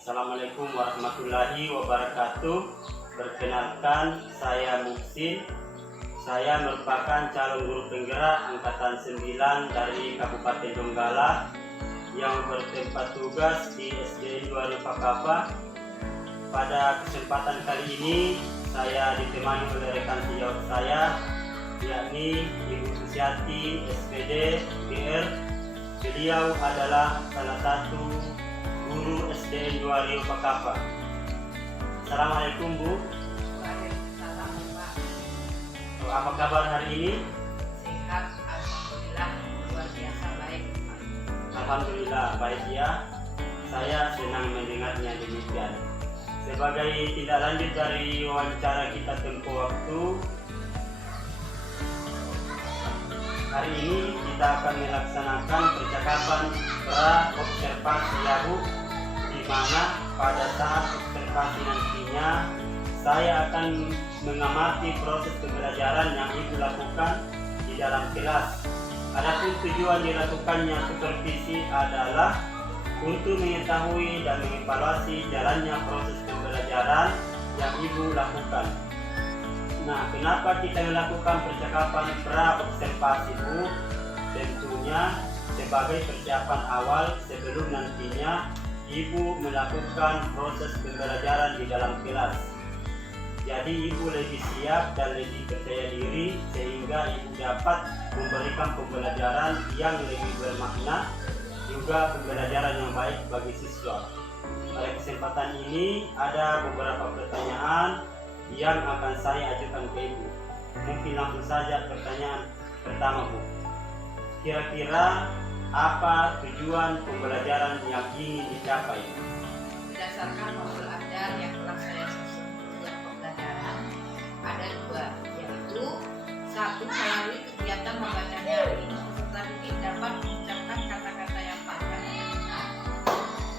Assalamualaikum warahmatullahi wabarakatuh. Perkenalkan, saya Muhsin. Saya merupakan calon guru penggerak angkatan 9 dari Kabupaten Donggala yang bertempat tugas di SDN 2 Pakapa. Pada kesempatan kali ini saya ditemani oleh rekan sejawat saya, yakni Ibu Susiati SPD PR. Beliau adalah salah satu guru SDN 2 Rio Pakapa. Assalamualaikum Bu. Waalaikumsalam Pak. Apa kabar hari ini? Sehat, alhamdulillah, luar biasa baik Pak. Alhamdulillah baik ya. Saya senang mendengarnya demikian. Sebagai tindak lanjut dari wawancara kita tempoh waktu, hari ini kita akan melaksanakan percakapan pra-observasi Yahu, di mana pada saat observasi nantinya saya akan mengamati proses pembelajaran yang Ibu lakukan di dalam kelas. Adapun tujuan dilakukannya supervisi adalah untuk mengetahui dan mengevaluasi jalannya proses pembelajaran yang Ibu lakukan. Nah, kenapa kita melakukan percakapan pra-observasi Bu? Tentunya sebagai persiapan awal sebelum nantinya Ibu melakukan proses pembelajaran di dalam kelas. Jadi Ibu lebih siap dan lebih percaya diri sehingga Ibu dapat memberikan pembelajaran yang lebih bermakna, juga pembelajaran yang baik bagi siswa. Pada kesempatan ini ada beberapa pertanyaan yang akan saya ajukan ke Ibu. Mungkin langsung saja pertanyaan pertama Bu. Kira-kira apa tujuan pembelajaran yang ingin dicapai? Berdasarkan modul ajar yang telah saya susun sejak pembelajaran, ada dua, yaitu satu, melalui kegiatan membaca nyaring peserta didik dapat mengucapkan kata-kata yang panjang dan benar.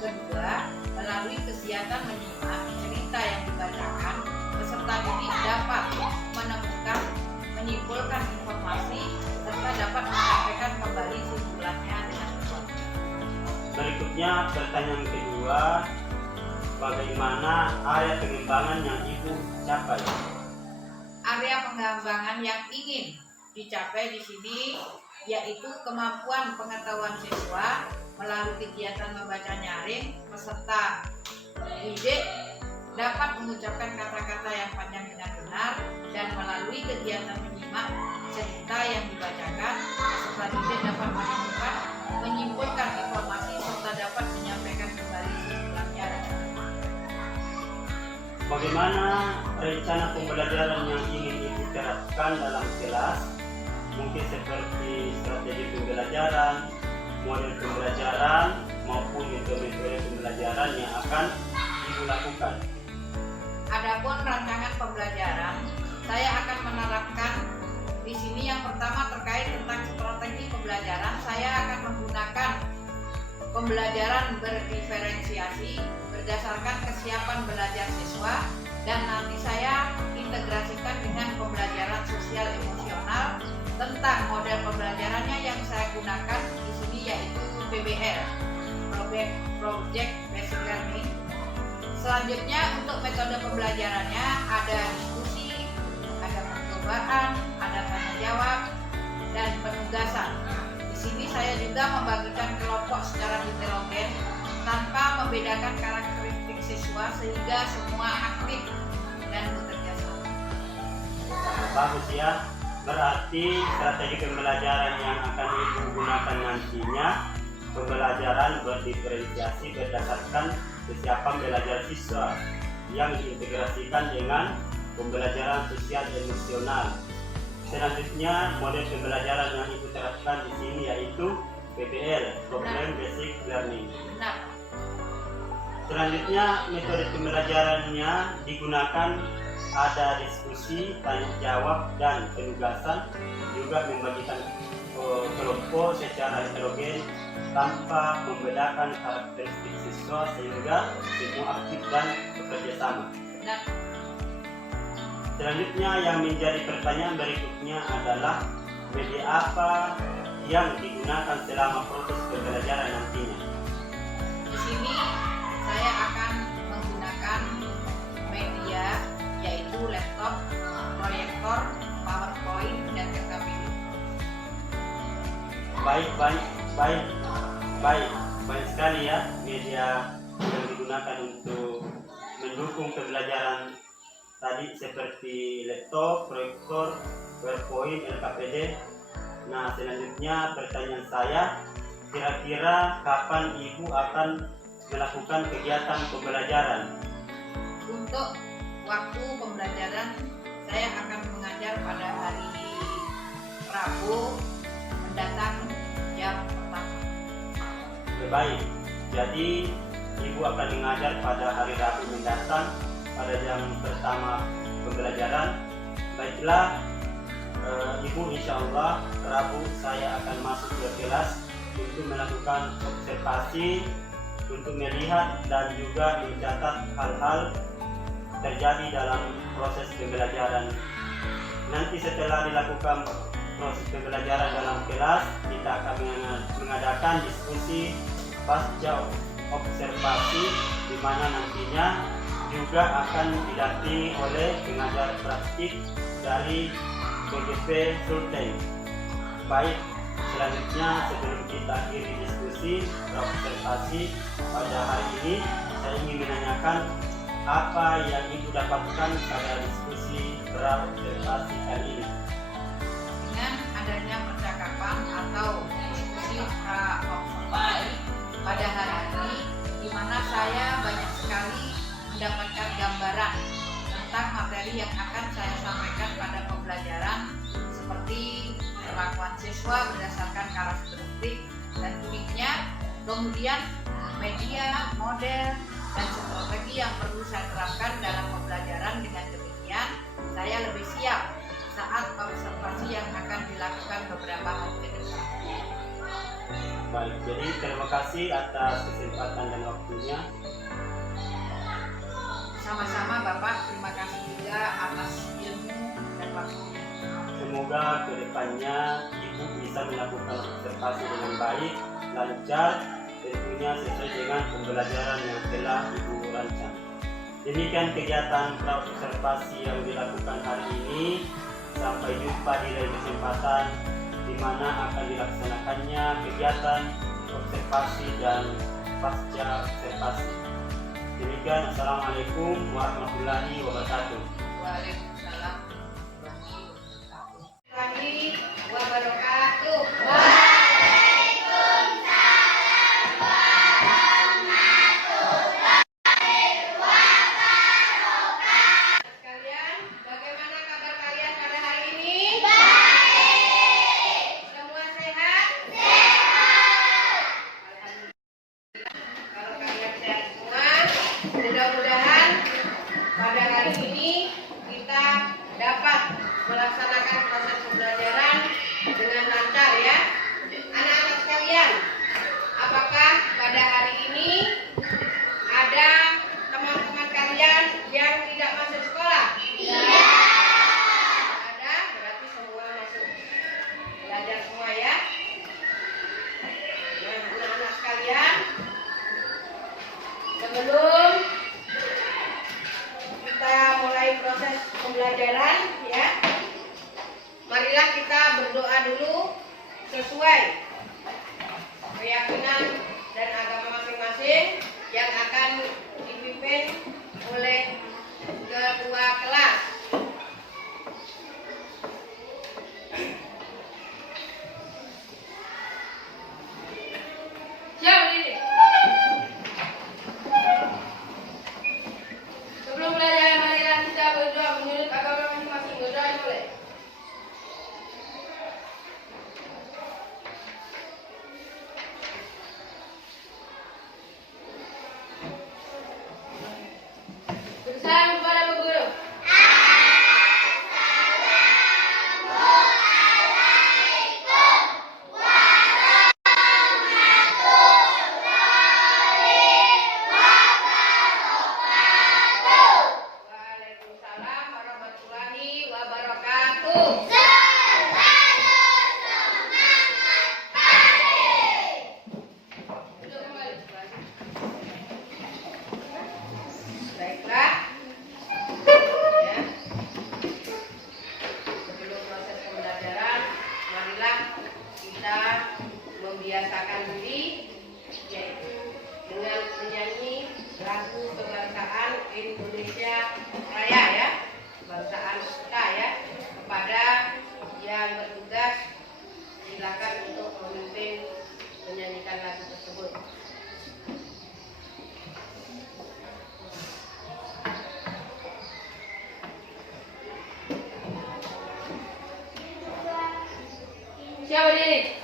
Kedua, melalui kegiatan menyimak cerita yang dibacakan, peserta didik dapat menemukan, menyimpulkan informasi, serta dapat menyampaikan kembali simpulannya dengan cepat. Berikutnya pertanyaan kedua, bagaimana area pengembangan yang Ibu capai? Area pengembangan yang ingin dicapai di sini yaitu kemampuan pengetahuan siswa melalui kegiatan membaca nyaring, peserta didik dapat mengucapkan kata-kata yang panjang dengan benar, dan melalui kegiatan menyimak cerita yang dibacakan, peserta didik dapat menemukan, menyimpulkan informasi, serta dapat menyampaikan kembali simpulannya dengan cepat. Bagaimana rencana pembelajaran yang ingin Ibu terapkan dalam kelas? Mungkin seperti strategi pembelajaran, model pembelajaran, maupun metode pembelajaran yang akan Ibu lakukan. Adapun rancangan pembelajaran, saya akan menerapkan di sini yang pertama terkait tentang strategi pembelajaran. Saya akan menggunakan pembelajaran berdiferensiasi berdasarkan kesiapan belajar siswa, dan nanti saya integrasikan dengan pembelajaran sosial emosional. Tentang model pembelajarannya yang saya gunakan di sini yaitu PBL, Project Basic Learning. Selanjutnya untuk metode pembelajarannya ada diskusi, ada percobaan, ada tanya jawab, dan penugasan. Di sini saya juga membagikan kelompok secara heterogen tanpa membedakan karakteristik siswa sehingga semua aktif dan bekerja sama. Bagus ya. Berarti strategi pembelajaran yang akan Ibu gunakan nantinya pembelajaran berdiferensiasi berdasarkan kesiapan belajar siswa yang diintegrasikan dengan pembelajaran sosial emosional. Selanjutnya model pembelajaran yang Ibu terapkan di sini yaitu PBL, Problem Basic Learning. Benar. Selanjutnya metode pembelajarannya digunakan ada diskusi, tanya jawab, dan penugasan, juga membagikan kelompok secara heterogen tanpa membedakan karakteristik siswa sehingga semua aktif dan bekerja sama. Benar. Selanjutnya yang menjadi pertanyaan berikutnya adalah media apa yang digunakan selama proses pembelajaran nantinya. Di sini saya akan baik sekali ya media yang digunakan untuk mendukung pembelajaran tadi seperti laptop, proyektor, PowerPoint, LKPD. Nah, selanjutnya pertanyaan saya, kira-kira kapan Ibu akan melakukan kegiatan pembelajaran? Untuk waktu pembelajaran saya akan mengajar pada hari Rabu mendatang jam pertama. Baik, jadi Ibu akan mengajar pada hari Rabu mendatang pada jam pertama pembelajaran. Baiklah, Ibu, insya Allah Rabu saya akan masuk ke kelas untuk melakukan observasi, untuk melihat dan juga mencatat hal-hal terjadi dalam proses pembelajaran. Nanti setelah dilakukan proses pembelajaran dalam kelas, kita akan mengadakan diskusi pasca observasi, di mana nantinya juga akan didampingi oleh pengajar praktik dari PGP Sultan. Baik, selanjutnya sebelum kita akhiri diskusi observasi pada hari ini, saya ingin menanyakan apa yang Ibu dapatkan pada diskusi observasi kali ini. Dengan adanya percakapan atau diskusi observasi pada hari ini, di mana saya banyak sekali mendapatkan gambaran tentang materi yang akan saya sampaikan pada pembelajaran, seperti perlakuan siswa berdasarkan karakteristik dan uniknya, kemudian media, model, dan strategi yang perlu saya terapkan dalam pembelajaran. Dengan demikian, saya lebih siap saat observasi yang akan dilakukan beberapa hari ke depan. Baik, jadi terima kasih atas kesempatan dan waktunya. Sama-sama Bapak, terima kasih juga atas ilmu dan waktunya. Semoga kedepannya Ibu bisa melakukan observasi dengan baik, lancar, tentunya sesuai dengan pembelajaran yang telah Ibu rancang. Demikian kegiatan observasi yang dilakukan hari ini. Sampai jumpa di lain kesempatan di mana akan dilaksanakannya kegiatan observasi dan pasca observasi. Demikian, Assalamualaikum warahmatullahi wabarakatuh. Waalaikumsalam warahmatullahi wabarakatuh. Sekalian, bagaimana kabar kalian pada hari ini? Semua sehat? Kalau kalian sehat semua, mudah-mudahan pada hari ini kita dapat melaksanakan proses pembelajaran dengan lancar ya. Anak-anak sekalian, apakah pada hari ini ada teman-teman kalian yang tidak masuk sekolah? Iya. Ada, berarti semua masuk belajar semua ya. Nah, anak-anak sekalian, sebelum kita mulai proses pembelajaran ya, marilah kita berdoa dulu sesuai keyakinan dan agama masing-masing yang akan dipimpin oleh ketua kelas. Siap berdiri. Sebelum belajar, marilah kita berdoa menurut agama masing-masing. Berdoa boleh. Bersalam kepada Bu Guru. lagu kebangsaan Indonesia Raya ya, kebangsaan kita ya. Kepada yang bertugas silakan untuk memimpin menyanyikan lagu tersebut. Siapa diri?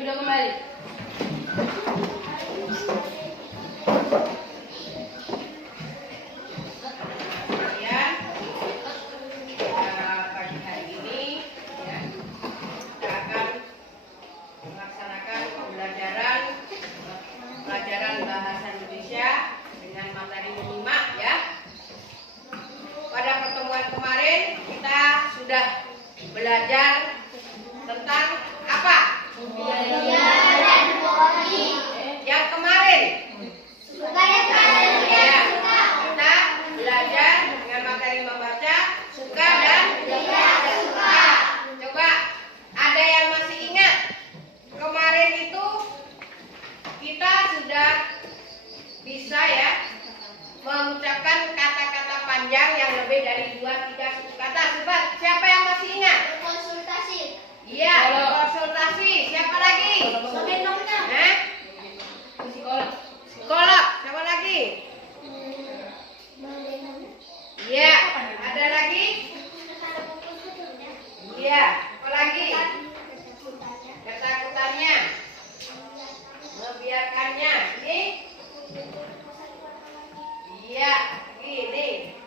Udah kembali. Kemudian pagi hari ini ya, kita akan melaksanakan pelajaran bahasa Indonesia dengan materi menyimak ya. Pada pertemuan kemarin kita sudah belajar tentang apa? Yang kemarin ya, kita belajar dengan materi membaca suka dan tidak suka. Coba ada yang masih ingat kemarin itu kita sudah bisa ya mengucapkan kata-kata panjang yang lebih dari 2-3 suku kata. Coba siapa yang masih ingat? Konsultasi. Iya, konsultasi. Siapa lagi? Nah, psikolog. Siapa lagi? Iya, ada lagi? Iya, apa lagi? Ketakutannya, membiarkannya. Ini? Iya, ini.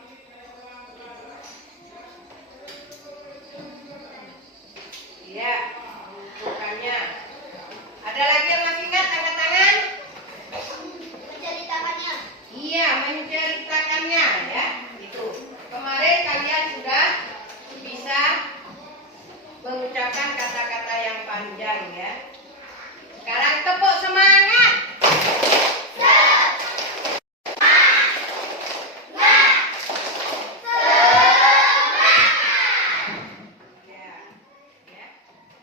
Iya, bukannya. Ada lagi yang masih ingat? Angkat tangan. Menceritakannya. Iya, menceritakannya ya. Itu. Kemarin kalian sudah bisa mengucapkan kata-kata yang panjang ya. Sekarang tepuk semangat.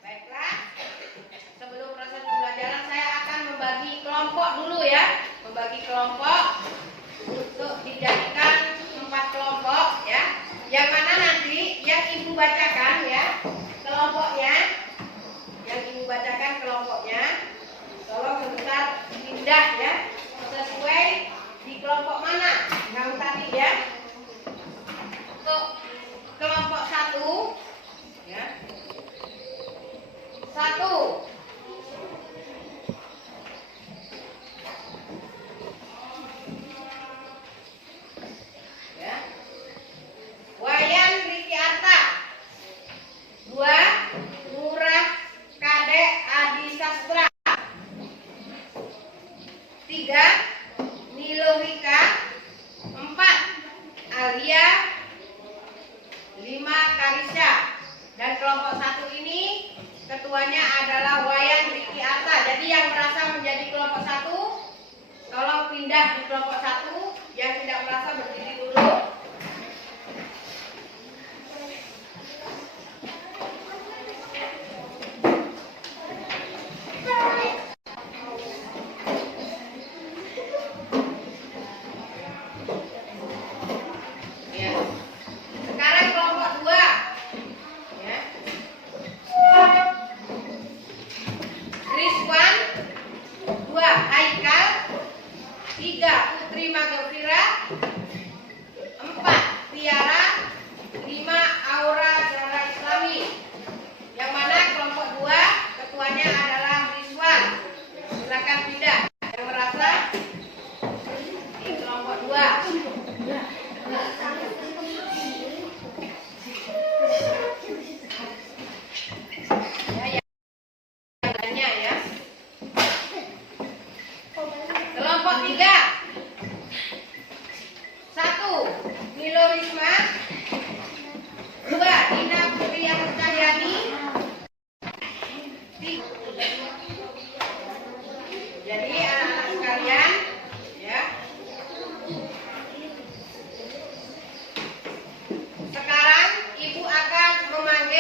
Baiklah, sebelum proses pembelajaran saya akan membagi kelompok dulu ya. Membagi kelompok untuk dijadikan 4 kelompok ya. Yang mana nanti yang ibu bacakan ya kelompoknya. Yang ibu bacakan kelompoknya. Tolong sebentar pindah ya. Sesuai di kelompok mana yang tadi ya. Untuk kelompok 1 ya. 1. Ya. Wayan Riki Arta. 2. Murah Kadek Adi Sastra. 3. Nilohika. 4. Alia. 5. Karisya. Dan kelompok 1 ini ketuanya adalah Wayan Riki Arta. Jadi yang merasa menjadi kelompok 1 tolong pindah di kelompok 1. Yang tidak merasa berdiri dulu. Ya. Sekarang kelompok 2 ya. Rizwan. 2. Haikal. 3. Putri Magafira.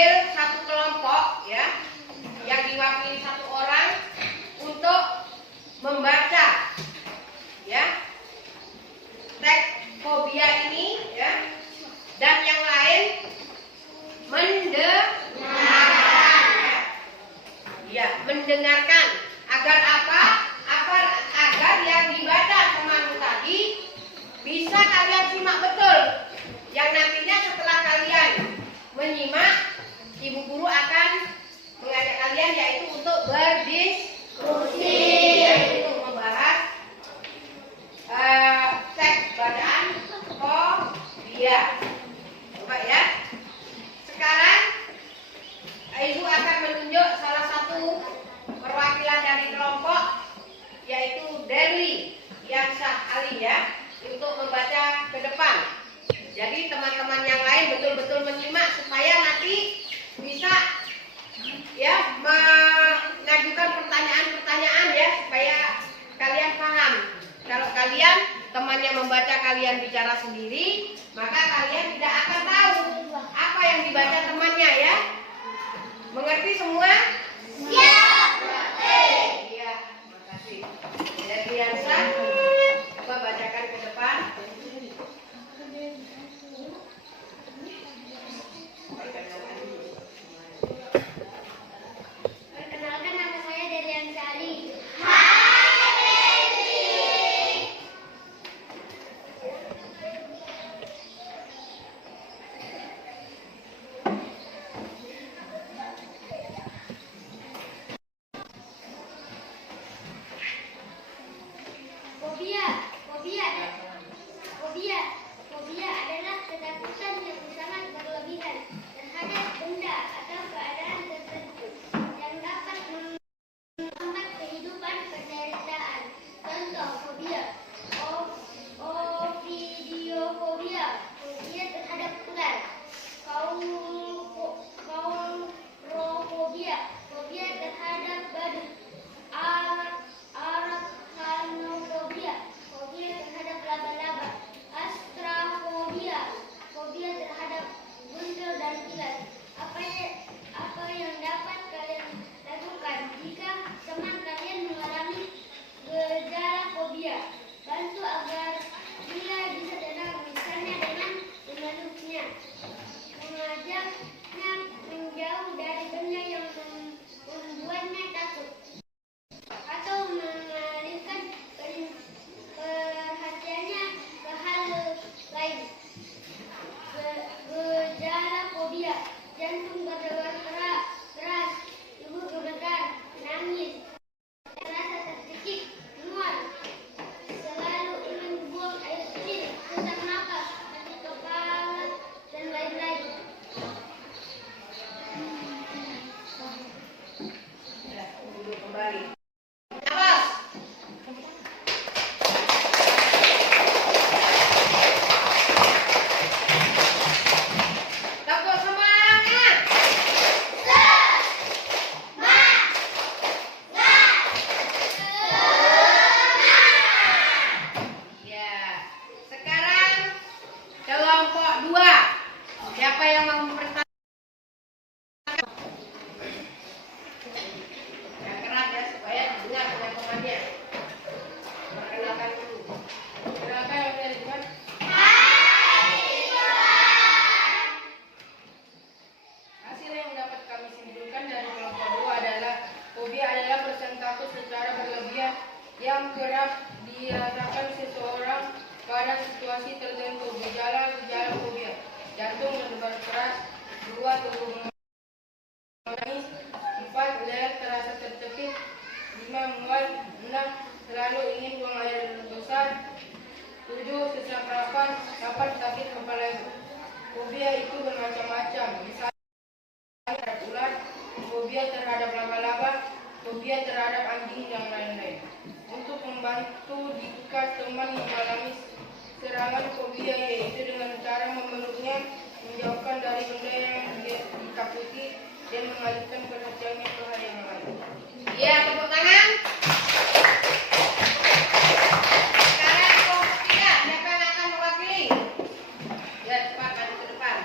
mengambil satu kelompok ya, yang diwakili satu orang untuk membaca ya teks fobia ini ya, dan yang lain mendengarkan. Agar apa? Agar yang dibaca teman tadi bisa kalian simak betul. Yang nantinya setelah kalian menyimak, ibu guru akan mengajak kalian yaitu untuk berdiskusi, yaitu untuk membahas teks bacaan fobia. Coba ya. Sekarang ibu akan menunjuk salah satu perwakilan dari kelompok, yaitu Derli Yansah Ali ya, untuk membaca ke depan. Jadi teman-teman yang lain betul-betul menyimak supaya nanti bisa ya mengajukan pertanyaan-pertanyaan ya, supaya kalian paham. Kalau kalian temannya membaca, kalian bicara sendiri, maka kalian tidak akan tahu apa yang dibaca temannya ya. Mengerti semua? Ya. Iya, makasih. Dari biasa, coba bacakan ke depan. Perkenalkan, nama saya Delian Sali. Fobia adalah ketakutan yang sangat berlebihan terhadap benda atau keadaan tertentu yang dapat menghambat kehidupan penderitaan. Contoh fobia: ovidiofobia, fobia terhadap ular; kaulrofobia, fobia terhadap badut; arachnofobia, fobia terhadap laba-laba; astrafobia, fobia terhadap buntel dan ulat. Apa yang dapat kalian lakukan jika teman kalian mengalami gejala fobia? Bantu agar dia bisa tenang, misalnya dengan memeluknya, mengajaknya menjauh dari benda yang membuatnya takut, atau mengalihkan perhatiannya ke hal lain. Gejala fobia: jantung berdebar keras, tubuh gemetar, nangis, rasa tercekik, mual, selalu ingin buang air kecil, sesak napas, sakit kepala, dan lain-lain. Duduk kembali. Awas. Tepuk semangat. Ya. Sekarang kelompok 2. Siapa yang mau mempertanyaan? Yang keras ya, supaya dengar teman-temannya. Perkenalkan dulu. Perkenalkan yang dari depan. Hasil yang dapat kami simpulkan dari kelompok 2 adalah fobia adalah perasaan takut secara berlebihan yang kerap dirasakan seseorang pada situasi tertentu. Gejala fobia: jantung berdebar keras; 2. Tubuh menangis; 4. Leher terasa tercekik; 5. Mual; 6. Selalu ingin buang air besar; 7. Sesak nafas; 8. Sakit kepala. Fobia itu bermacam-macam, misalnya terhadap ular, fobia terhadap laba-laba, fobia terhadap anjing, dan lain-lain. Untuk membantu jika teman mengalami serangan fobia, yaitu dengan cara memeluknya, menjauhkan dari benda yang dia ditakuti, dan mengalihkan perhatiannya ke hal yang lain. Ya, tepuk tangan. Sekarang kelompok 3, siapa yang akan mewakili? Ya, cepat maju ke depan.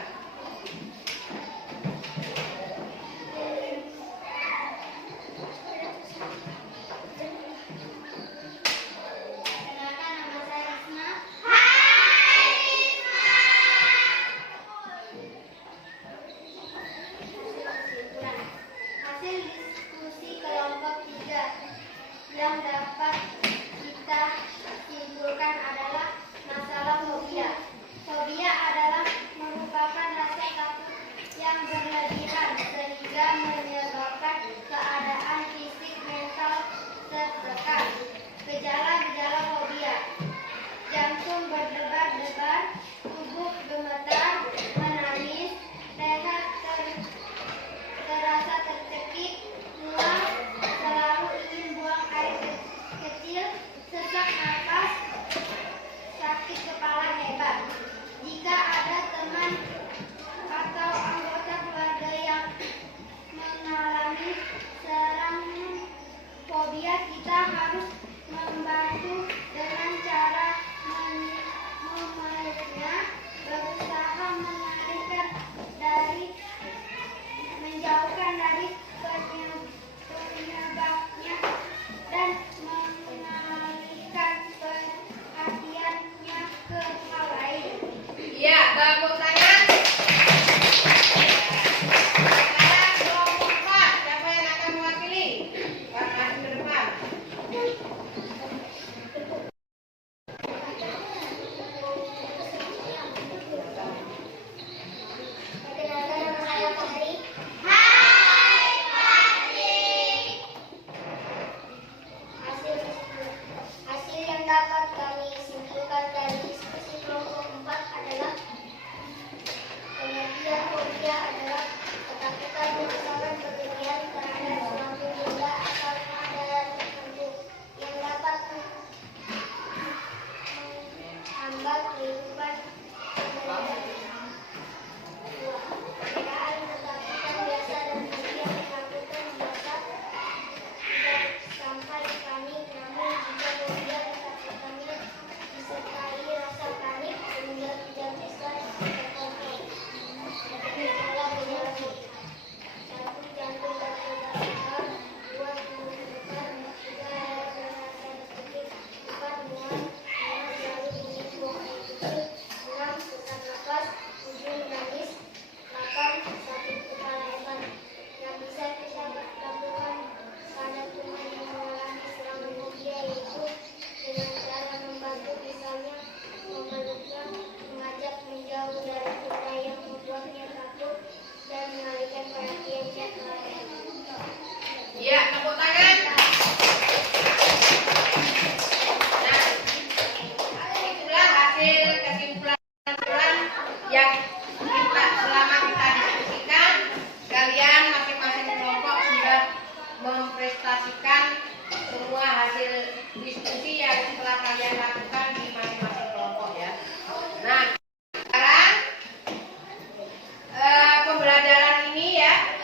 ini ya,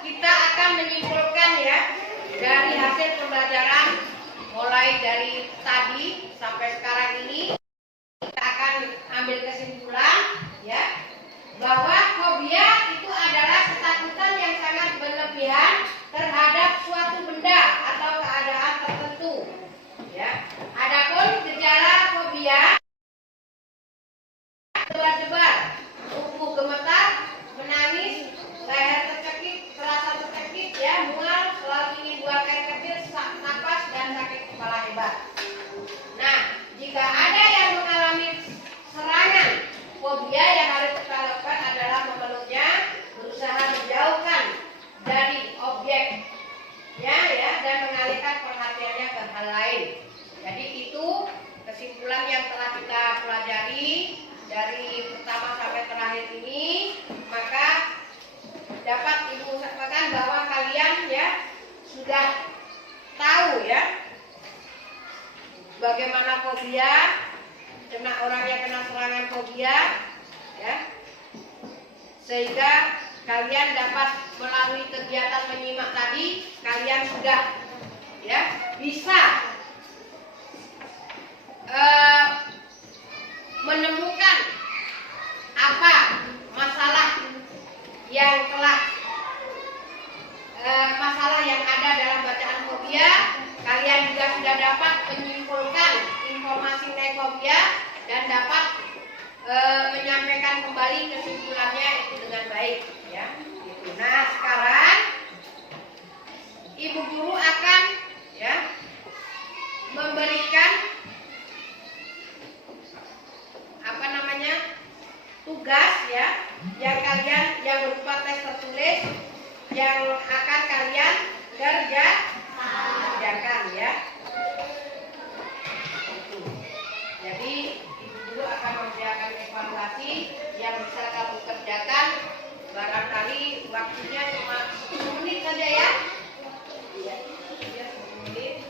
kita akan menyimpulkan ya dari hasil pembelajaran mulai dari tadi sampai sekarang ini. Kita akan ambil kesimpulan ya bahwa fobia itu adalah ketakutan yang sangat berlebihan terhadap suatu benda atau keadaan tertentu ya. Adapun gejala fobia tebar-tebar, tubuh gemetar, menangis, leher tercekik, terasa tercekik ya, mual, selalu ingin buang air kecil, sesak napas dan sakit kepala hebat. Nah, jika ada yang mengalami serangan fobia, yang harus kita lakukan adalah memeluknya, berusaha menjauhkan dari objek ya dan mengalihkan perhatiannya ke hal lain. Jadi itu kesimpulan yang telah kita pelajari dari pertama sampai terakhir ini. Maka dapat Ibu sampaikan bahwa kalian ya sudah tahu ya bagaimana fobia, orang yang kena serangan fobia ya, sehingga kalian dapat melalui kegiatan menyimak tadi, kalian sudah ya bisa menemukan apa masalah yang telah masalah yang ada dalam bacaan fobia. Kalian juga sudah dapat menyimpulkan informasi mengenai fobia dan dapat menyampaikan kembali kesimpulannya itu dengan baik ya. Gitu. Nah, sekarang Ibu guru akan ya memberikan tugas ya yang kalian yang berupa tes tertulis yang akan kalian kerjakan ya. Jadi Ibu guru akan mengerjakan evaluasi yang bisa kamu kerjakan, barangkali waktunya cuma 10 menit saja ya. Iya, 10 menit.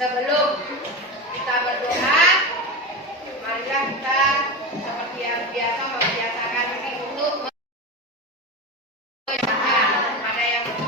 Sebelum kita berdoa, marilah kita seperti yang biasa membiasakan diri untuk ada yang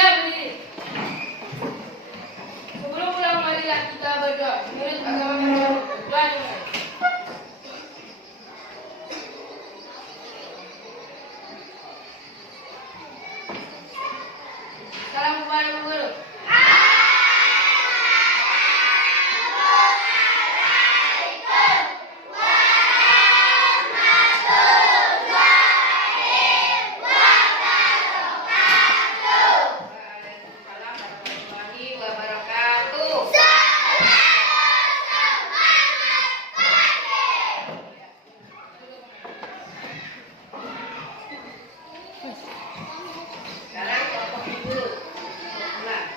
Siap berdiri. Sebelum pulang marilah kita berdoa. Menurut agama Islam, doa dimulai. Salam kepada Ibu Guru. Waalaikumsalam warahmatullahi wabarakatuh. Sekarang kelompok ibu. Pulang.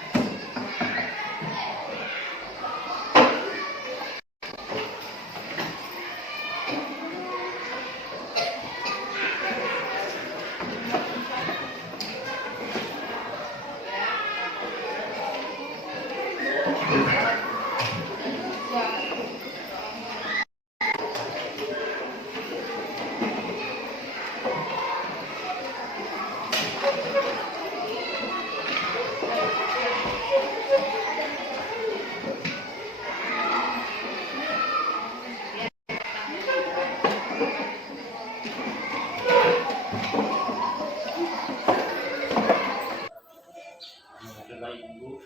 Baik Bu,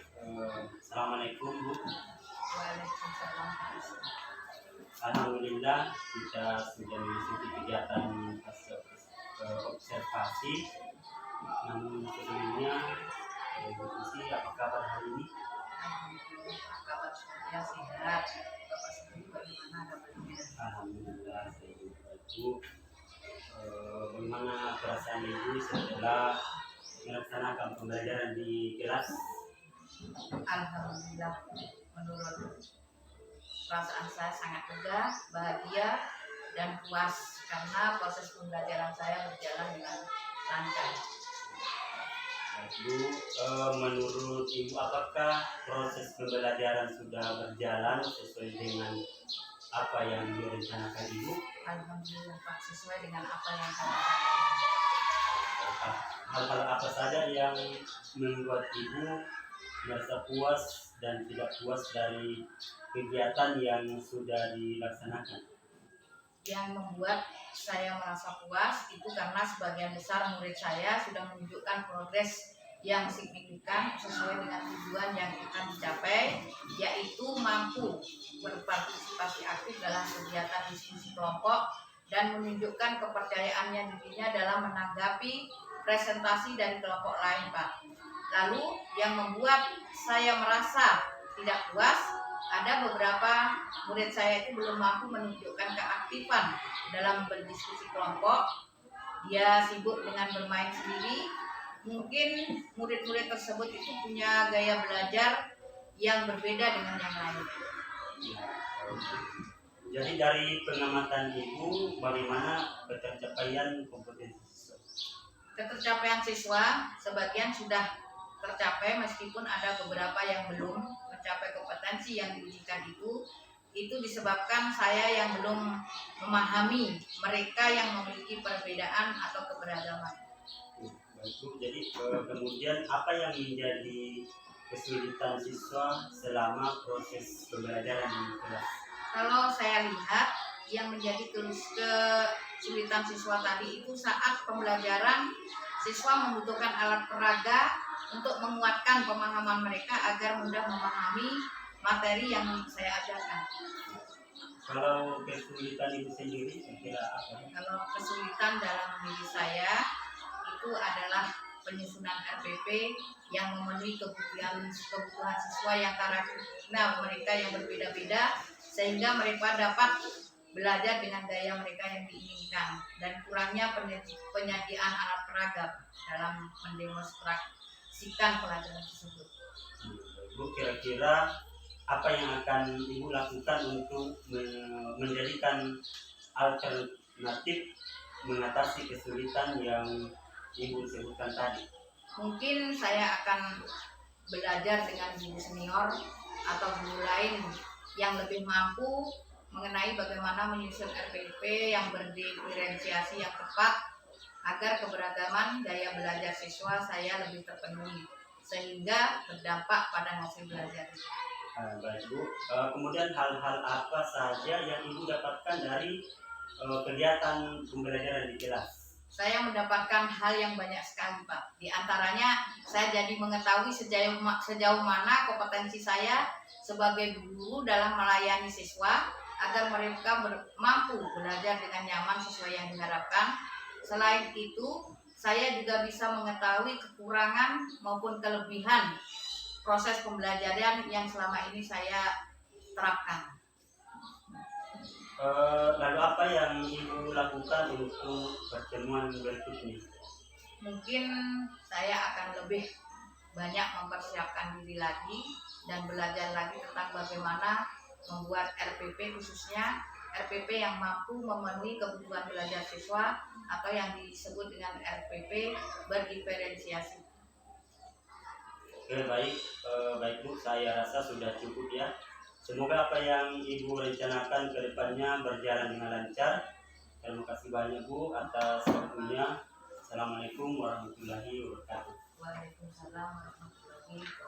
Assalamualaikum Bu. Waalaikumsalam. Alhamdulillah kita sudah mengikuti kegiatan observasi. Namun sebelumnya diskusi apa kabar hari ini? Kabar saya sehat. Bapak sendiri bagaimana kabarnya? Alhamdulillah saya juga baik Bu. Bagaimana perasaan Ibu setelah melaksanakan pembelajaran di kelas? Alhamdulillah, menurut perasaan saya sangat lega, bahagia, dan puas karena proses pembelajaran saya berjalan dengan lancar. Baik, Bu, menurut Ibu apakah proses pembelajaran sudah berjalan sesuai dengan apa yang direncanakan Ibu? Alhamdulillah Pak, sesuai dengan apa yang saya lakukan. Hal-hal apa saja yang membuat Ibu merasa puas dan tidak puas dari kegiatan yang sudah dilaksanakan? Yang membuat saya merasa puas itu karena sebagian besar murid saya sudah menunjukkan progres yang signifikan sesuai dengan tujuan yang akan dicapai, yaitu mampu berpartisipasi aktif dalam kegiatan diskusi kelompok dan menunjukkan kepercayaannya dirinya dalam menanggapi presentasi dari kelompok lain, Pak. Lalu yang membuat saya merasa tidak puas, ada beberapa murid saya itu belum mampu menunjukkan keaktifan dalam berdiskusi kelompok. Dia sibuk dengan bermain sendiri. Mungkin murid-murid tersebut itu punya gaya belajar yang berbeda dengan yang lain. Jadi dari pengamatan Ibu, bagaimana pencapaian kompetensi siswa? Ketercapaian siswa sebagian sudah tercapai meskipun ada beberapa yang belum mencapai kompetensi yang diujikan itu disebabkan saya yang belum memahami mereka yang memiliki perbedaan atau keberagaman. Baik Bu, jadi kemudian apa yang menjadi kesulitan siswa selama proses pembelajaran di kelas? Kalau saya lihat yang menjadi kesulitan siswa tadi itu saat pembelajaran siswa membutuhkan alat peraga untuk menguatkan pemahaman mereka agar mudah memahami materi yang saya ajarkan. Kalau kesulitan itu sendiri, kira apa? Kalau kesulitan dalam diri saya itu adalah penyusunan RPP yang memenuhi kebutuhan siswa yang karakter mereka yang berbeda-beda sehingga mereka dapat belajar dengan gaya mereka yang diinginkan dan kurangnya penyediaan alat peragam dalam mendemonstrasikan pelajaran tersebut. Bu, kira-kira apa yang akan Ibu lakukan untuk menjadikan alternatif mengatasi kesulitan yang Ibu sebutkan tadi? Mungkin saya akan belajar dengan guru senior atau guru lain yang lebih mampu mengenai bagaimana menyusun RPP yang berdiferensiasi yang tepat agar keberagaman gaya belajar siswa saya lebih terpenuhi sehingga berdampak pada hasil belajar. Baik Bu. Kemudian hal-hal apa saja yang Ibu dapatkan dari kegiatan pembelajaran di kelas? Saya mendapatkan hal yang banyak sekali, Pak. Di antaranya, saya jadi mengetahui sejauh mana kompetensi saya sebagai guru dalam melayani siswa agar mereka mampu belajar dengan nyaman sesuai yang diharapkan. Selain itu, saya juga bisa mengetahui kekurangan maupun kelebihan proses pembelajaran yang selama ini saya terapkan. Lalu apa yang Ibu lakukan untuk pertemuan berikutnya? Mungkin saya akan lebih banyak mempersiapkan diri lagi dan belajar lagi tentang bagaimana membuat RPP, khususnya RPP yang mampu memenuhi kebutuhan belajar siswa atau yang disebut dengan RPP berdiferensiasi. Oke, baik Bu, saya rasa sudah cukup ya. Semoga apa yang Ibu rencanakan ke depannya berjalan dengan lancar. Terima kasih banyak Bu atas waktunya. Assalamualaikum warahmatullahi wabarakatuh. Waalaikumsalam warahmatullahi wabarakatuh.